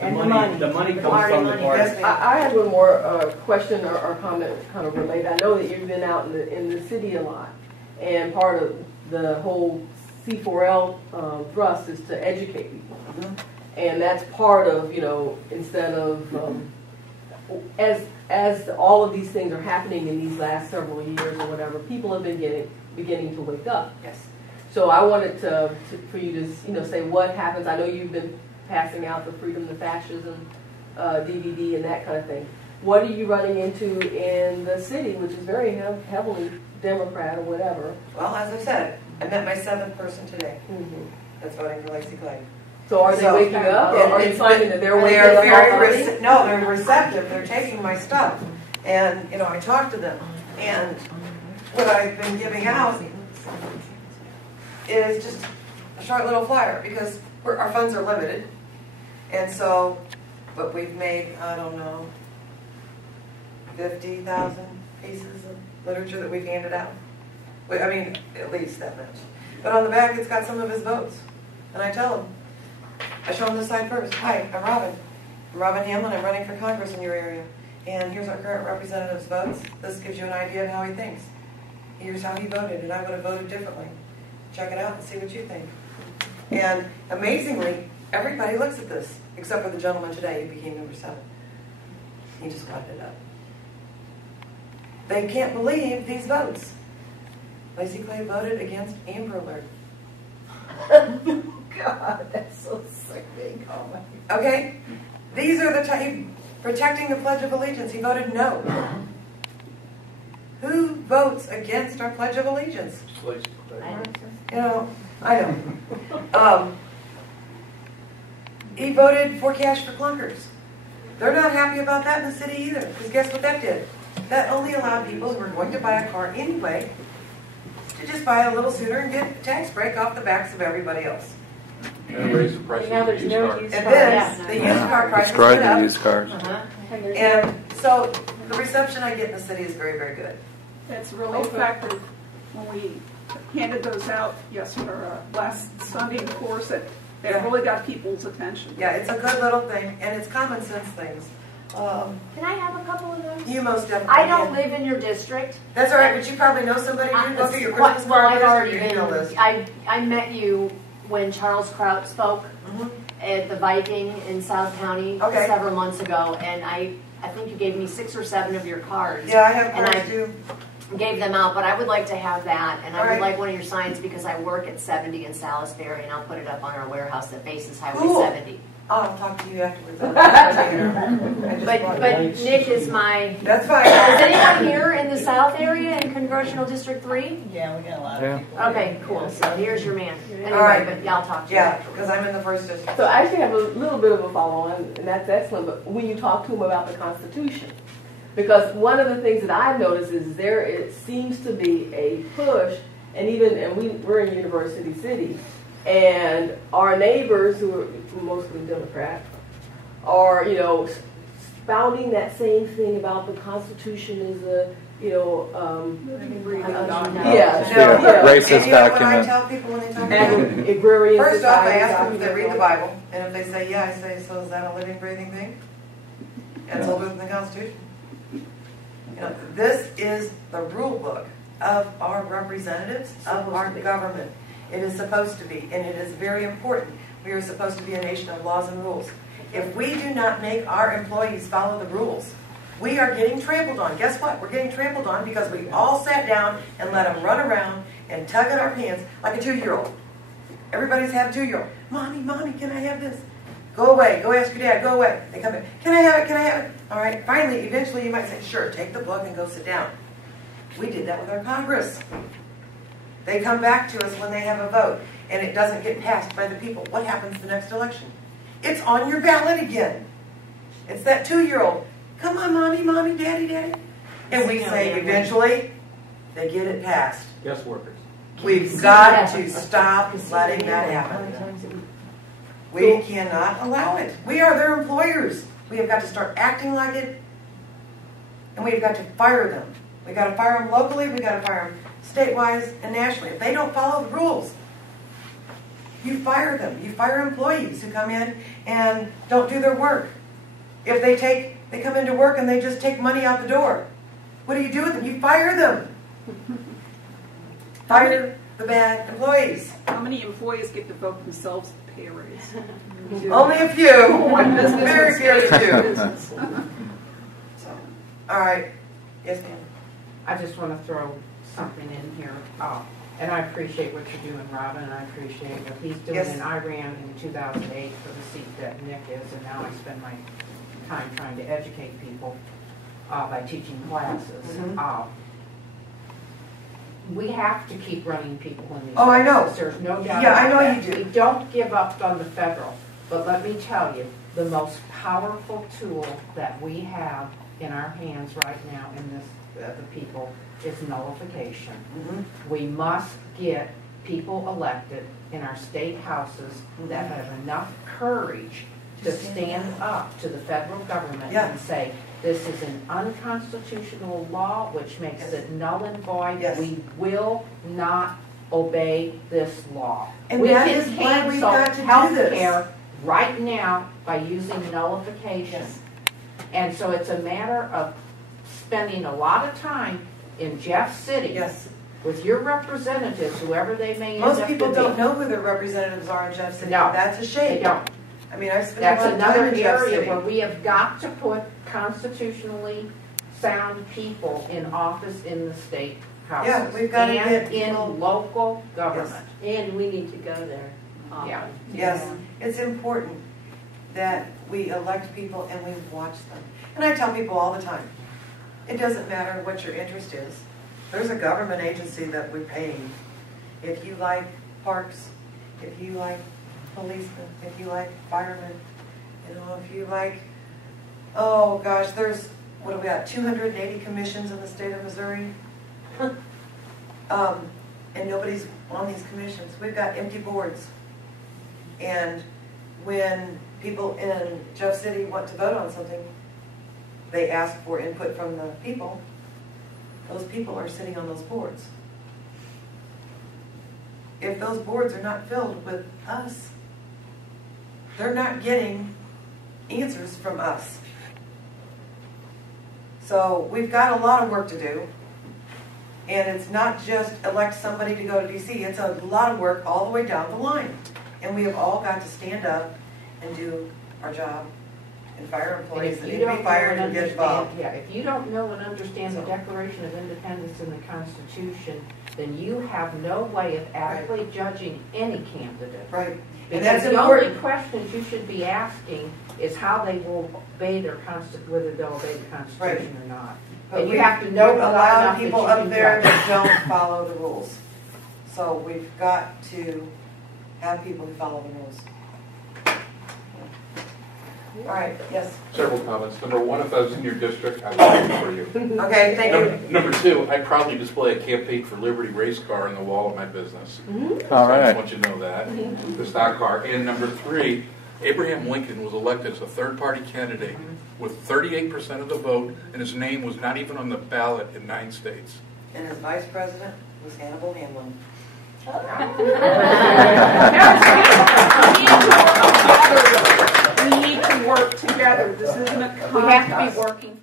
The money comes from the party. I had one more question or comment kind of related. I know that you've been out in the city a lot, and part of the whole C4L thrust is to educate people. And that's part of, you know, instead of, as all of these things are happening in these last several years or whatever, people have been beginning to wake up. Yes. So I wanted for you to, you know, say what happens. I know you've been passing out the Freedom to Fascism DVD and that kind of thing. What are you running into in the city, which is very heavily Democrat or whatever? Well, as I said, I met my 7th person today that's voting for Lacey Clay. So are they waking up, or are you finding that they're waking up? No, they're receptive. They're taking my stuff, and you know, I talk to them, and what I've been giving out is just a short little flyer because our funds are limited, and so, but we've made, I don't know, 50,000 pieces of literature that we've handed out. I mean, at least that much. But on the back, it's got some of his votes, and I tell him. I show him this side first. Hi, I'm Robyn. I'm Robyn Hamlin. I'm running for Congress in your area. And here's our current representative's votes. This gives you an idea of how he thinks. Here's how he voted, and I would have voted differently. Check it out and see what you think. And amazingly, everybody looks at this, except for the gentleman today who became number 7. He just got it up. They can't believe these votes. Lacey Clay voted against Amber Alert. God, that's so sickening. Oh my. Okay? These are the time protecting the Pledge of Allegiance. He voted no. Who votes against our Pledge of Allegiance? You know, I know. He voted for cash for clunkers. They're not happy about that in the city either, because guess what that did? That only allowed people who were going to buy a car anyway to just buy a little sooner and get a tax break off the backs of everybody else. And raise the price of the used car. And then the used car prices went up. Used cars. And so the reception I get in the city is very, very good. That's really effective. When we handed those out last Sunday in Corset, they really got people's attention. Yeah, it's a good little thing, and it's common sense things. Can I have a couple of those? You most definitely I don't live in your district. That's all right, but you probably know somebody who go through your Christmas well, card I've already list or your email list. I met you when Charles Kraut spoke at the Viking in South County several months ago, and I think you gave me 6 or 7 of your cards. Yeah, I have cards too. Gave them out, but I would like to have that, and I would like one of your signs because I work at 70 in Salisbury, and I'll put it up on our warehouse that faces Highway 70. Oh, I'll talk to you afterwards. But Nick is my... That's fine. Is anyone here in the South area in Congressional District 3? Yeah, we got a lot of people. Okay, cool. So here's your man. Anyway, all right. But I'll talk to you. Yeah, because I'm in the 1st district. So I actually have a little bit of a follow-on, and that's excellent, but when you talk to him about the Constitution, because one of the things that I've noticed is it seems to be a push, and we're in University City, and our neighbors who are mostly Democrat are, you know, spouting that same thing about the Constitution is a, you know, racist document. What I tell people when they talk and agrarian. First off, I ask them if they read the Bible, and if they say yeah, I say, so is that a living, breathing thing? And it's all within the Constitution. You know, this is the rule book of our representatives, of our government. It is supposed to be, and it is very important. We are supposed to be a nation of laws and rules. If we do not make our employees follow the rules, we are getting trampled on. Guess what? We're getting trampled on because we all sat down and let them run around and tug at our pants like a 2-year-old. Everybody's had a 2-year-old. Mommy, Mommy, can I have this? Go away. Go ask your dad. Go away. They come in. Can I have it? Can I have it? All right. Finally, eventually you might say, sure, take the book and go sit down. We did that with our Congress. They come back to us when they have a vote, and it doesn't get passed by the people. What happens the next election? It's on your ballot again. It's that 2-year-old. Come on, Mommy, Mommy, Daddy, Daddy. And we say, eventually, they get it passed. Guest workers. We've got to stop letting that happen. We cannot allow it. We are their employers. We have got to start acting like it, and we've got to fire them. We've got to fire them locally, we've got to fire them state-wise and nationally. If they don't follow the rules, You fire them. You fire employees who come in and don't do their work. If they come into work and they just take money out the door. What do you do with them? You fire them. Fire the bad employees. How many employees get to vote themselves a pay raise? Only a few. One business Very, very few. business. So, all right. Yes, ma'am. I just want to throw something in here. And I appreciate what you're doing, Robyn, and I appreciate what he's doing. Yes. And I ran in 2008 for the seat that Nick is, and now I spend my time trying to educate people by teaching classes. We have to keep running people in these Oh, I know. places. There's no doubt Yeah, I about know that. you do. We don't give up on the federal. But let me tell you, the most powerful tool that we have in our hands right now in this, the people, is nullification. We must get people elected in our state houses that have enough courage to stand up to the federal government and say, this is an unconstitutional law which makes it null and void. We will not obey this law. And we that can is why we've got to do health this. care right now by using nullification. And so it's a matter of spending a lot of time in Jeff City with your representatives, whoever they may end up Most people to don't be. know who their representatives are in Jeff City. No, That's a shame. They don't. I mean, I've spent That's a lot of time another in Jeff area City. where we have got to put constitutionally sound people in office in the state houses. Yeah, we've got to and get in people. local government. And we need to go there. Yeah. Yes, it's important that we elect people and we watch them. And I tell people all the time, it doesn't matter what your interest is. There's a government agency that we're paying. If you like parks, if you like policemen, if you like firemen, you know, if you like, oh gosh, there's, what do we got, 280 commissions in the state of Missouri? And nobody's on these commissions. We've got empty boards. And when people in Jeff City want to vote on something, they ask for input from the people. Those people are sitting on those boards. If those boards are not filled with us, they're not getting answers from us. So we've got a lot of work to do. And it's not just elect somebody to go to DC. It's a lot of work all the way down the line. And we have all got to stand up and do our job and fire employees that need to be fired and get involved. Yeah, if you don't know and understand the Declaration of Independence and the Constitution, then you have no way of adequately judging any candidate. Right. Because And that's the important. only questions you should be asking is how they will obey their whether they'll obey the Constitution or not. But And you have to know we've well allowed enough that people you up can there judge. that don't follow the rules. So we've got to have people who follow the rules. All right, yes. Several comments. Number one, if I was in your district, I'd vote for you. Okay, thank you. Number two, I proudly display a Campaign for Liberty race car on the wall of my business. All So I right. just want you to know that. The stock car. And number three, Abraham Lincoln was elected as a third-party candidate with 38% of the vote, and his name was not even on the ballot in 9 states. And his vice president was Hannibal Hamlin. We need to work together. This isn't a contest. We have to be working